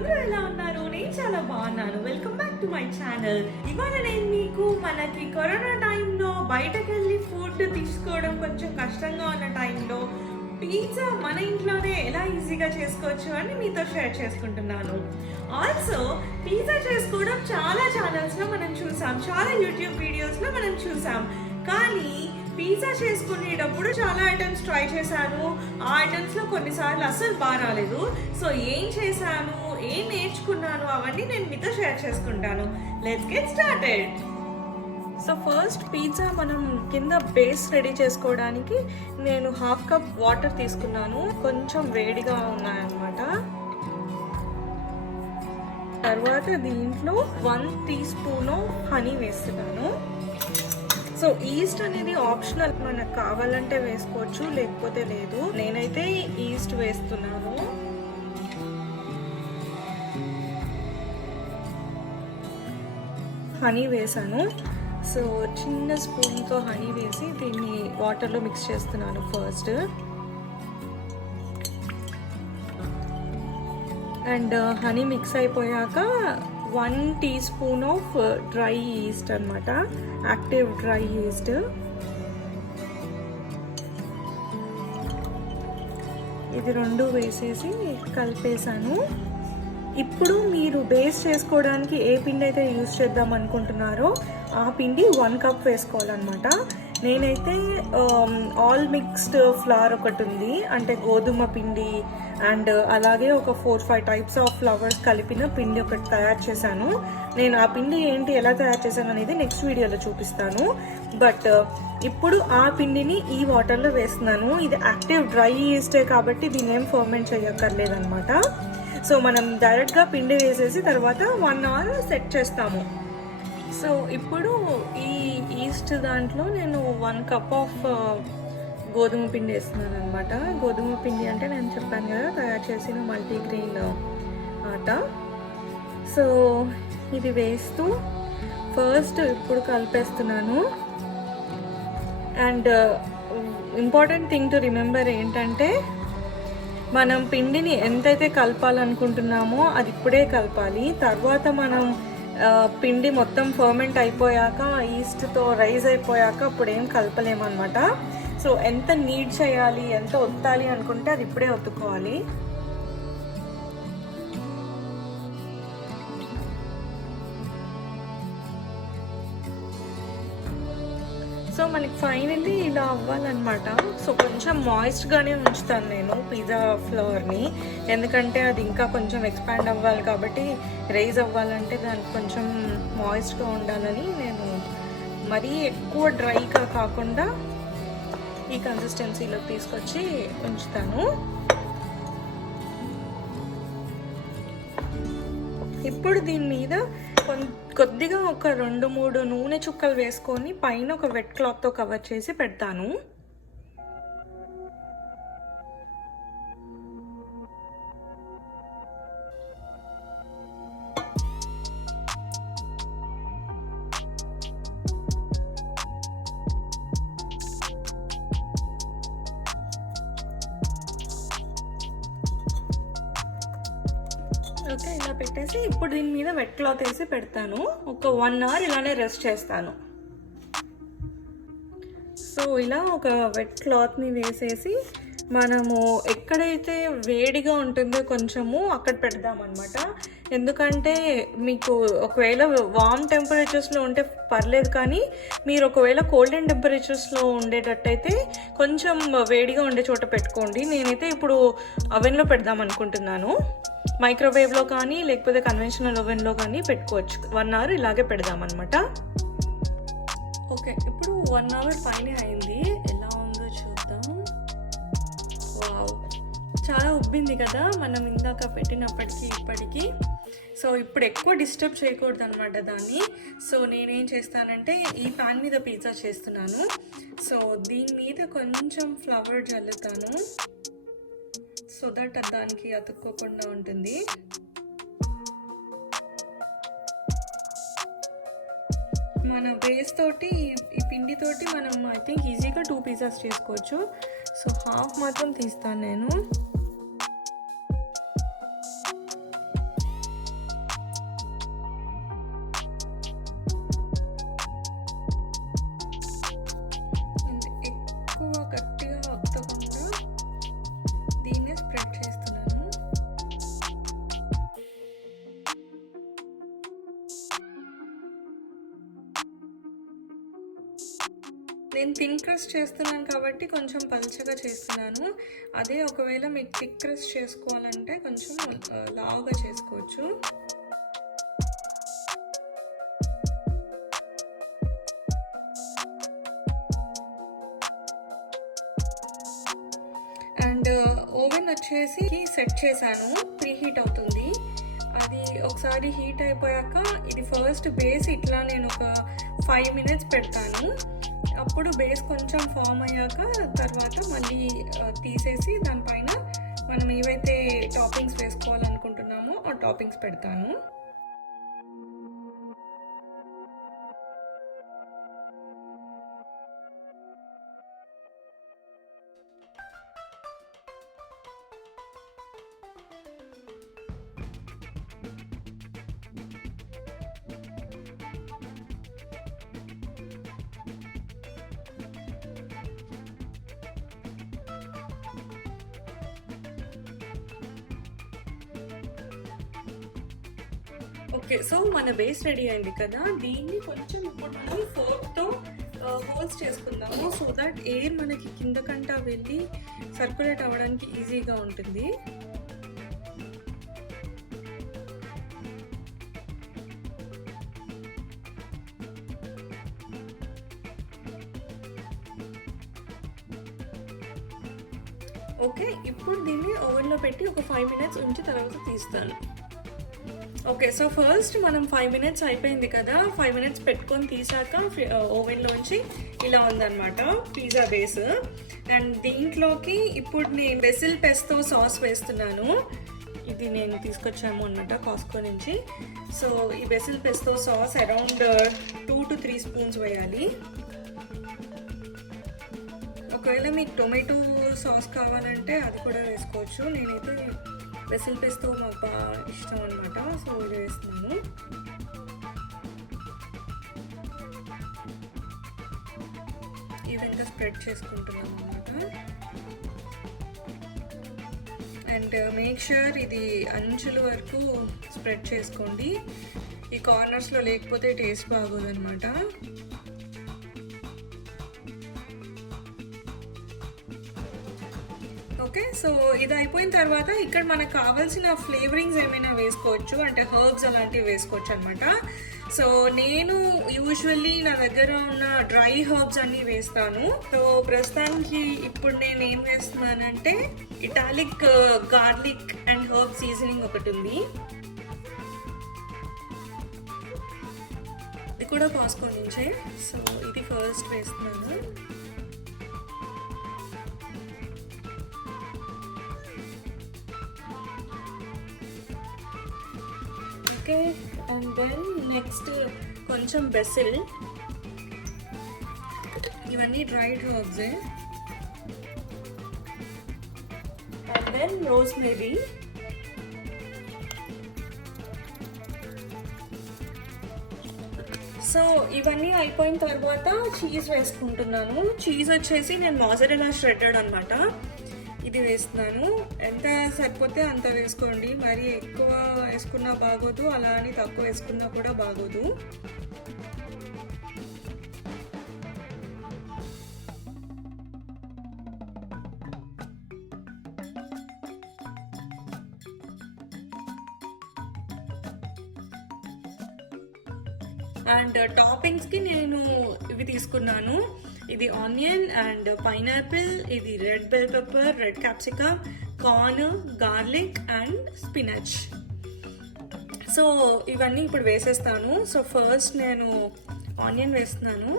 అందరూ ఎలా ఉన్నారు? నేను చాలా బాగున్నాను. Welcome back to my channel. ఇవాళ నేను మీకు మనకి కరోనా టైంలో బయటకు వెళ్ళి ఫుడ్ తీసుకోవడం కొంచెం కష్టంగా ఉన్న టైంలో పిజ్జా మన ఇంట్లోనే ఎలా ఈజీగా చేసుకోవచ్చు అని మీతో షేర్ చేసుకుంటున్నాను. ఆల్సో పిజ్జా చేసుకోవడం చాలా ఛానల్స్లో మనం చూసాం, చాలా యూట్యూబ్ వీడియోస్లో మనం చూసాం. కానీ పిజ్జా చేసుకునేటప్పుడు చాలా ఐటమ్స్ ట్రై చేశాను. ఆ ఐటమ్స్లో కొన్నిసార్లు అస్సలు బాగా రాలేదు. సో ఏం చేశాను, ఏం నేర్చుకున్నాను అవన్నీ నేను మీతో షేర్ చేసుకుంటాను. Let's get started. So first pizza మనం కింద బేస్ రెడీ చేసుకోవడానికి నేను 1/2 కప్ వాటర్ తీసుకున్నాను. కొంచెం వేడిగా ఉన్నాయన్నమాట. తర్వాత దీంట్లో 1 టీ స్పూన్ హనీ వేస్తున్నాను. సో ఈస్ట్ అనేది ఆప్షనల్, మనకు కావాలంటే వేసుకోవచ్చు, లేకపోతే లేదు. నేనైతే ఈస్ట్ వేస్తున్నాను. హనీ వేసాను. సో చిన్న స్పూన్తో హనీ వేసి దీన్ని వాటర్లో మిక్స్ చేస్తున్నాను ఫస్ట్. అండ్ హనీ మిక్స్ అయిపోయాక 1 teaspoon of dry yeast అనమాట, యాక్టివ్ డ్రై ఈస్ట్. ఇది 2 వేసేసి కలిపేసాను. ఇప్పుడు మీరు బేస్ చేసుకోవడానికి ఏ పిండి అయితే యూజ్ చేద్దాం అనుకుంటున్నారో ఆ పిండి 1 కప్ వేసుకోవాలన్నమాట. నేనైతే ఆల్ మిక్స్డ్ ఫ్లవర్ ఒకటి ఉంది, అంటే గోధుమ పిండి అండ్ అలాగే ఒక 4-5 టైప్స్ ఆఫ్ ఫ్లవర్స్ కలిపిన పిండి ఒకటి తయారు చేశాను. నేను ఆ పిండి ఏంటి, ఎలా తయారు చేశాను అనేది నెక్స్ట్ వీడియోలో చూపిస్తాను. బట్ ఇప్పుడు ఆ పిండిని ఈ వాటర్లో వేస్తున్నాను. ఇది యాక్టివ్ డ్రై ఈస్టే కాబట్టి దీన్ని ఏం ఫర్మెంట్ చేయక్కర్లేదన్నమాట. సో మనం డైరెక్ట్గా పిండి వేసేసి తర్వాత 1 అవర్ సెట్ చేస్తాము. సో ఇప్పుడు ఈ ఈస్ట్ దాంట్లో నేను 1 కప్ ఆఫ్ గోధుమ పిండి వేస్తున్నాను అనమాట. గోధుమ పిండి అంటే నేను చెప్పాను కదా, తయారు చేసిన మల్టీగ్రెయిన్ ఆట. సో ఇది వేస్తూ ఫస్ట్ ఇప్పుడు కలిపేస్తున్నాను. And important thing to remember ఏంటంటే, మనం పిండిని ఎంతైతే కలపాలనుకుంటున్నామో అది ఇప్పుడే కలపాలి. తర్వాత మనం పిండి మొత్తం ఫర్మెంట్ అయిపోయాక, ఈస్ట్తో రైజ్ అయిపోయాక అప్పుడు ఏం కలపలేమన్నమాట. సో ఎంత నీడ్ చేయాలి, ఎంత ఒత్తాలి అనుకుంటే అది ఇప్పుడే ఒత్తుకోవాలి. సో మనకి ఫైనల్లీ ఇలా అవ్వాలన్నమాట. సో కొంచెం మాయిస్ట్గానే ఉంచుతాను నేను పిజ్జా ఫ్లోర్ని, ఎందుకంటే అది ఇంకా కొంచెం ఎక్స్పాండ్ అవ్వాలి కాబట్టి, రైజ్ అవ్వాలంటే దానికి కొంచెం మాయిస్ట్గా ఉండాలని నేను మరీ ఎక్కువ డ్రైగా కాకుండా ఈ కన్సిస్టెన్సీలో తీసుకొచ్చి ఉంచుతాను. ఇప్పుడు దీని మీద కొద్దిగా ఒక 2-3 నూనె చుక్కలు వేసుకొని పైన ఒక వెట్ క్లాత్తో కవర్ చేసి పెడతాను. ఓకే, ఇలా పెట్టేసి ఇప్పుడు దీని మీద వెట్ క్లాత్ వేసి పెడతాను. ఒక 1 అవర్ ఇలానే రెస్ట్ చేస్తాను. సో ఇలా ఒక వెట్ క్లాత్ని వేసేసి మనము ఎక్కడైతే వేడిగా ఉంటుందో కొంచెము అక్కడ పెడదామన్నమాట. ఎందుకంటే మీకు ఒకవేళ వార్మ్ టెంపరేచర్స్లో ఉంటే పర్లేదు, కానీ మీరు ఒకవేళ కోల్డ్ అండ్ టెంపరేచర్స్లో ఉండేటట్టయితే కొంచెం వేడిగా ఉండే చోట పెట్టుకోండి. నేనైతే ఇప్పుడు అవెన్లో పెడదాం అనుకుంటున్నాను. మైక్రోవేవ్లో కానీ లేకపోతే కన్వెన్షనల్ ఓవెన్లో కానీ పెట్టుకోవచ్చు. 1 అవర్ ఇలాగే పెడదామన్నమాట. ఓకే, ఇప్పుడు 1 అవర్ పైన అయింది. ఎలా ఉందో చూద్దాం. వావ్, చాలా ఉబ్బింది కదా మనం ఇందాక పెట్టినప్పటికీ ఇప్పటికీ. సో ఇప్పుడు ఎక్కువ డిస్టర్బ్ చేయకూడదు అనమాట దాన్ని. సో నేనేం చేస్తానంటే, ఈ పాన్ మీద పిజ్జా చేస్తున్నాను. సో దీని మీద కొంచెం ఫ్లవర్ జల్లుతాను, సో దట్ దానికి అతుక్కోకుండా ఉంటుంది. మన బేస్ తోటి, ఈ పిండితోటి మనం ఐ థింక్ ఈజీగా 2 పిజ్జాస్ చేసుకోవచ్చు. సో హాఫ్ మాత్రం తీస్తాను నేను. నేను థిన్ క్రస్ట్ చేస్తున్నాను కాబట్టి కొంచెం పల్చగా చేస్తున్నాను. అదే ఒకవేళ మీకు థిక్ క్రస్ట్ చేసుకోవాలంటే కొంచెం లావుగా చేసుకోవచ్చు. అండ్ ఓవెన్ వచ్చేసి సెట్ చేశాను, ప్రీ హీట్ అవుతుంది. అది ఒకసారి హీట్ అయిపోయాక ఇది ఫస్ట్ బేస్ ఇట్లా నేను ఒక 5 minutes పెడతాను. అప్పుడు బేస్ కొంచెం ఫామ్ అయ్యాక తర్వాత మళ్ళీ తీసేసి దానిపైన మనం ఏవైతే టాపింగ్స్ వేసుకోవాలనుకుంటున్నామో ఆ టాపింగ్స్ పెడతాను. ఓకే, సో మన బేస్ రెడీ అయింది కదా, దీన్ని కొంచెం ఇప్పుడు మనం ఫోర్క్తో హోల్స్ చేసుకుందాము. సో దట్ ఎయిర్ మనకి కిందకంటా వెళ్ళి సర్క్యులేట్ అవ్వడానికి ఈజీగా ఉంటుంది. ఓకే, ఇప్పుడు దీన్ని ఓవెన్లో పెట్టి ఒక 5 minutes ఉంచి తర్వాత తీస్తాను. ఓకే, సో ఫస్ట్ మనం 5 minutes అయిపోయింది కదా, 5 minutes పెట్టుకొని తీసాక ఓవెన్లోంచి ఇలా ఉందన్నమాట పిజ్జా బేస్. అండ్ దీంట్లోకి ఇప్పుడు నేను బెసిల్ పెస్తో సాస్ వేస్తున్నాను. ఇది నేను తీసుకొచ్చాము అనమాట కాస్కో నుంచి. సో ఈ Basil పెస్తో sauce around 2 to 3 spoons వేయాలి. ఒకవేళ మీకు టొమాటో సాస్ కావాలంటే అది కూడా వేసుకోవచ్చు. నేనైతే బెసిల్ పెస్తో మాకు బాగా ఇష్టం అనమాట, సో ఇది వేస్తున్నాను. ఈవెన్గా స్ప్రెడ్ చేసుకుంటున్నాను అనమాట. అండ్ మేక్ ష్యూర్ ఇది అంచుల వరకు స్ప్రెడ్ చేసుకోండి. ఈ కార్నర్స్లో లేకపోతే టేస్ట్ బాగోదన్నమాట. ఓకే, సో ఇది అయిపోయిన తర్వాత ఇక్కడ మనకు కావాల్సిన ఫ్లేవరింగ్స్ ఏమైనా వేసుకోవచ్చు, అంటే హర్బ్స్ అలాంటివి వేసుకోవచ్చు అనమాట. సో నేను యూజువల్లీ నా దగ్గర ఉన్న డ్రై హర్బ్స్ అన్నీ వేస్తాను. సో ప్రస్తుతానికి ఇప్పుడు నేను ఏం వేస్తున్నానంటే italic garlic and herb seasoning ఒకటి ఉంది, ఇది కూడా కాస్కో నుంచే. సో ఇది ఫస్ట్ వేస్తున్నాను. ఓకే, అండ్ దెన్ నెక్స్ట్ కొంచెం బెసిల్, ఇవన్నీ డ్రైడ్ హర్బ్సే. And then rosemary. సో ఇవన్నీ అయిపోయిన తర్వాత చీజ్ వేసుకుంటున్నాను. చీజ్ వచ్చేసి నేను మోజరెల్లా ష్రెడెడ్ అనమాట, ఇది వేస్తున్నాను. ఎంత సరిపోతే అంత వేసుకోండి, మరి ఎక్కువ వేసుకున్నా బాగోదు, అలా అని తక్కువ వేసుకున్నా కూడా బాగోదు. అండ్ టాపింగ్స్కి నేను ఇవి తీసుకున్నాను. ఇది ఆనియన్ అండ్ పైనాపిల్, ఇది red bell pepper, red capsicum, corn, garlic and spinach. So ఇవన్నీ ఇప్పుడు వేసేస్తాను. సో ఫస్ట్ నేను ఆనియన్ వేస్తున్నాను.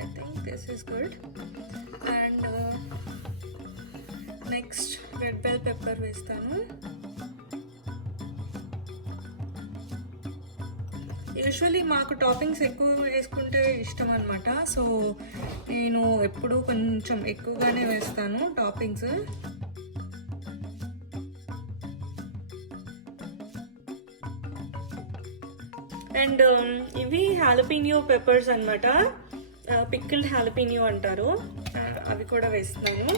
I think this is good. And next red bell pepper వేస్తాను. యూజువల్లీ మాకు టాపింగ్స్ ఎక్కువ వేసుకుంటే ఇష్టం అనమాట, సో నేను ఎప్పుడూ కొంచెం ఎక్కువగానే వేస్తాను టాపింగ్స్. అండ్ ఇవి హాలపీనియో పెప్పర్స్ అనమాట, పిక్కిల్డ్ హాలపీనియో అంటారు, అవి కూడా వేస్తున్నాను.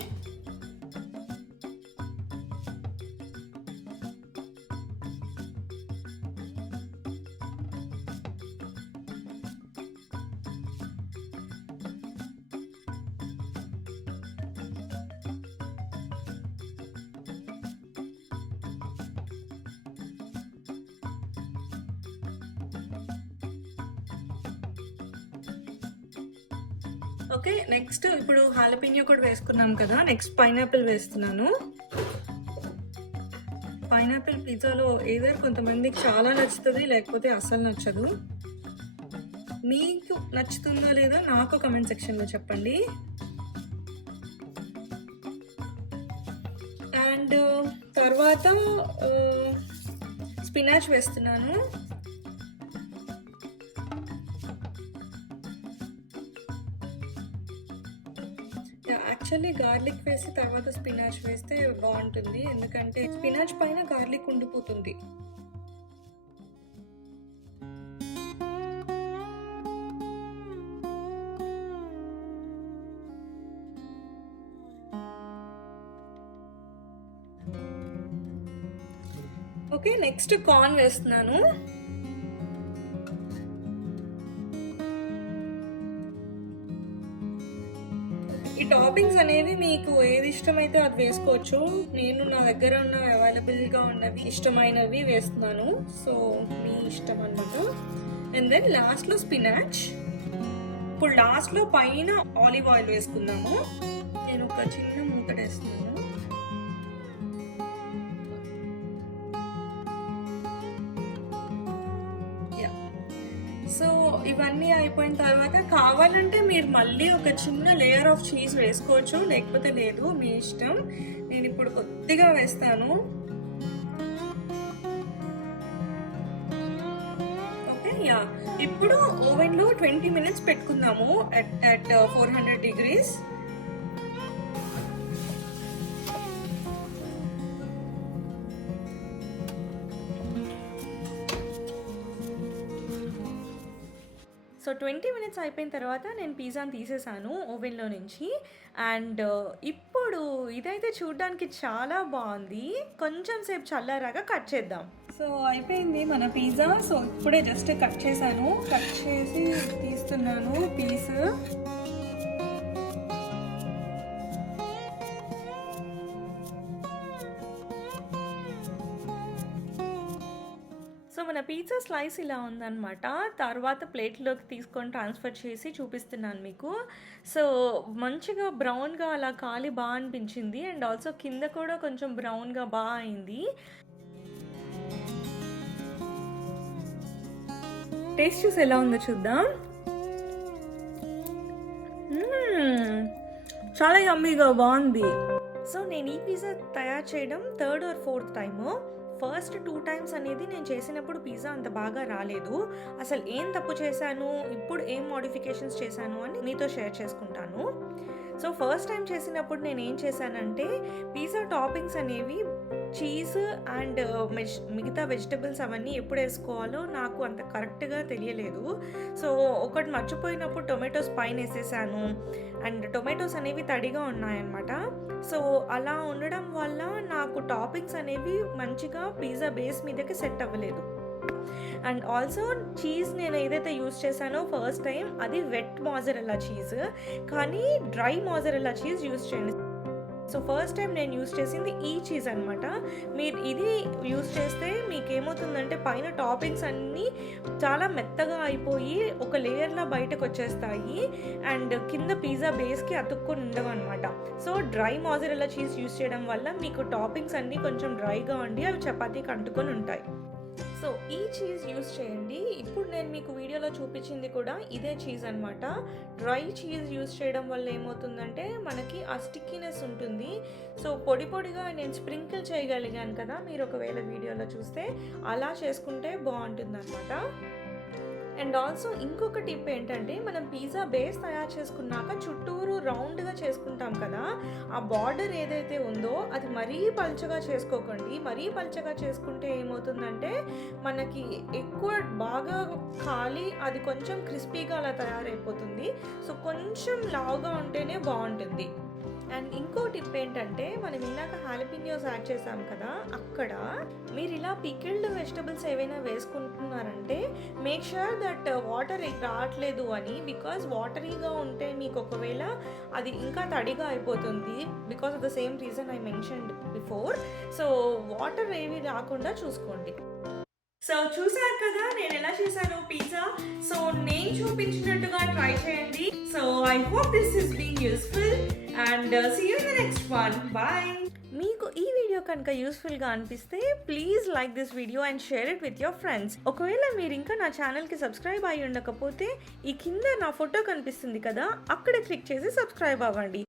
ఓకే, నెక్స్ట్ ఇప్పుడు హాలపినియో కూడా వేసుకున్నాం కదా, నెక్స్ట్ పైనాపిల్ వేస్తున్నాను. పైనాపిల్ పిజ్జాలో ఏదో కొంతమందికి చాలా నచ్చుతుంది, లేకపోతే అస్సలు నచ్చదు. మీకు నచ్చుతుందో లేదో నాకు కమెంట్ సెక్షన్లో చెప్పండి. అండ్ తర్వాత స్పినాచ్ వేస్తున్నాను. యాక్చువల్లీ గార్లిక్ వేసి తర్వాత స్పినాచ్ వేస్తే బాగుంటుంది, ఎందుకంటే స్పినాచ్ పైన గార్లిక్ ఉండిపోతుంది. ఓకే, నెక్స్ట్ కార్న్ వేస్తున్నాను. ఈ టాపింగ్స్ అనేవి మీకు ఏది ఇష్టమైతే అది వేసుకోవచ్చు. నేను నా దగ్గర ఉన్న అవైలబుల్గా ఉన్నవి ఇష్టమైనవి వేస్తున్నాను, సో మీ ఇష్టం అన్నమాట. అండ్ దెన్ లాస్ట్లో స్పినాచ్. ఇప్పుడు లాస్ట్లో పైన ఆలివ్ ఆయిల్ వేసుకుందాము. నేను ఒక చిన్న మూతడేస్తున్నాను. సో ఇవన్నీ అయిపోయిన తర్వాత కావాలంటే మీరు మళ్ళీ ఒక చిన్న లేయర్ ఆఫ్ చీజ్ వేసుకోవచ్చు, లేకపోతే లేదు, మీ ఇష్టం. నేను ఇప్పుడు కొద్దిగా వేస్తాను. Okay, yeah. ఇప్పుడు ఓవెన్లో 20 minutes పెట్టుకుందాము at 400 degrees. సో 20 minutes అయిపోయిన తర్వాత నేను పిజ్జాని తీసేసాను ఓవెన్లో నుంచి. అండ్ ఇప్పుడు ఇదైతే చూడడానికి చాలా బాగుంది. కొంచెం సేపు చల్లారాగా కట్ చేద్దాం. సో అయిపోయింది మన పిజ్జా. సో ఇప్పుడే జస్ట్ కట్ చేశాను, కట్ చేసి తీస్తున్నాను పీస్. సో మన పిజ్జా స్లైస్ ఇలా ఉందన్నమాట. తర్వాత ప్లేట్లోకి తీసుకొని ట్రాన్స్ఫర్ చేసి చూపిస్తున్నాను మీకు. సో మంచిగా బ్రౌన్గా అలా కాలి బాగా అనిపించింది. అండ్ ఆల్సో కింద కూడా కొంచెం బ్రౌన్గా బాగా అయింది. టేస్ట్ చూసి ఎలా ఉందో చూద్దాం. చాలా యమ్మీగా బాగుంది. సో నేను ఈ పిజ్జా తయారు చేయడం 3rd or 4th time. First 2 times అనేది నేను చేసినప్పుడు పిజ్జా అంత బాగా రాలేదు. అసలు ఏం తప్పు చేశాను, ఇప్పుడు ఏం మోడిఫికేషన్స్ చేశాను అని మీతో షేర్ చేసుకుంటాను. సో ఫస్ట్ టైం చేసినప్పుడు నేను ఏం చేశానంటే పిజ్జా టాపింగ్స్ అనేవి చీజ్ అండ్ మిగతా వెజిటబుల్స్ అవన్నీ ఎప్పుడు వేసుకోవాలో నాకు అంత కరెక్ట్గా తెలియలేదు. సో ఒకటి మర్చిపోయినప్పుడు టొమాటోస్ పైన వేసేసాను. అండ్ టొమాటోస్ అనేవి తడిగా ఉన్నాయన్నమాట. సో అలా ఉండడం వల్ల నాకు టాపింగ్స్ అనేవి మంచిగా పిజ్జా బేస్ మీదకి సెట్ అవ్వలేదు. అండ్ ఆల్సో చీజ్ నేను ఏదైతే యూజ్ చేశానో ఫస్ట్ టైం అది వెట్ మోజరెల్లా చీజ్, కానీ డ్రై మోజరెల్లా చీజ్ యూజ్ చేయండి. సో ఫస్ట్ టైం నేను యూజ్ చేసింది ఈ చీజ్ అనమాట. మీరు ఇది యూజ్ చేస్తే మీకు ఏమవుతుందంటే పైన టాపింగ్స్ అన్నీ చాలా మెత్తగా అయిపోయి ఒక లేయర్లా బయటకు వచ్చేస్తాయి. అండ్ కింద పిజ్జా బేస్కి అతుక్కొని ఉండవు అనమాట. So dry mozzarella cheese use చేయడం వల్ల మీకు టాపింగ్స్ అన్నీ కొంచెం డ్రైగా ఉండి అవి చపాతీకి అంటుకొని ఉంటాయి. సో ఈ చీజ్ యూజ్ చేయండి. ఇప్పుడు నేను మీకు వీడియోలో చూపించింది కూడా ఇదే చీజ్ అనమాట. డ్రై చీజ్ యూజ్ చేయడం వల్ల ఏమవుతుందంటే మనకి ఆ స్టిక్కీనెస్ ఉంటుంది. సో పొడి పొడిగా నేను స్ప్రింకిల్ చేయగలిగాను కదా, మీరు ఒకవేళ వీడియోలో చూస్తే అలా చేసుకుంటే బాగుంటుంది అనమాట. అండ్ ఆల్సో ఇంకొక టిప్ ఏంటంటే మనం పిజ్జా బేస్ తయారు చేసుకున్నాక చుట్టూరు రౌండ్గా చేసుకుంటాం కదా, ఆ బార్డర్ ఏదైతే ఉందో అది మరీ పల్చగా చేసుకోకండి. మరీ పల్చగా చేసుకుంటే ఏమవుతుందంటే మనకి ఎక్కువ బాగా ఖాళీ అది కొంచెం క్రిస్పీగా అలా తయారైపోతుంది. సో కొంచెం లావుగా ఉంటేనే బాగుంటుంది. అండ్ ఇంకో టిప్ ఏంటంటే మనం ఇందాక హాలపినియోస్ యాడ్ చేసాం కదా, అక్కడ మీరు ఇలా పికిల్డ్ వెజిటబుల్స్ ఏవైనా వేసుకుంటున్నారంటే మేక్ ష్యూర్ దట్ వాటర్ రావట్లేదు అని. బికాజ్ వాటరీగా ఉంటే మీకు ఒకవేళ అది ఇంకా తడిగా అయిపోతుంది. Because of the same reason I mentioned before. So water ఏవి రాకుండా చూసుకోండి. సో చూసారు కదా నేను ఎలా చేశాను పిజ్జా. సో నేను చూపించినట్టుగా ట్రై చేయండి. So I hope this is being useful and see you in the next one. Bye. మీకు ఈ వీడియో కనుక యూస్ఫుల్గా అనిపిస్తే please like this video and share it with your friends. ఒకవేళ మీరు ఇంకా నా ఛానల్కి సబ్స్క్రైబ్ అయ్యి ఉండకపోతే ఈ కింద నా ఫోటో కనిపిస్తుంది కదా, అక్కడ క్లిక్ చేసి సబ్స్క్రైబ్ అవ్వండి.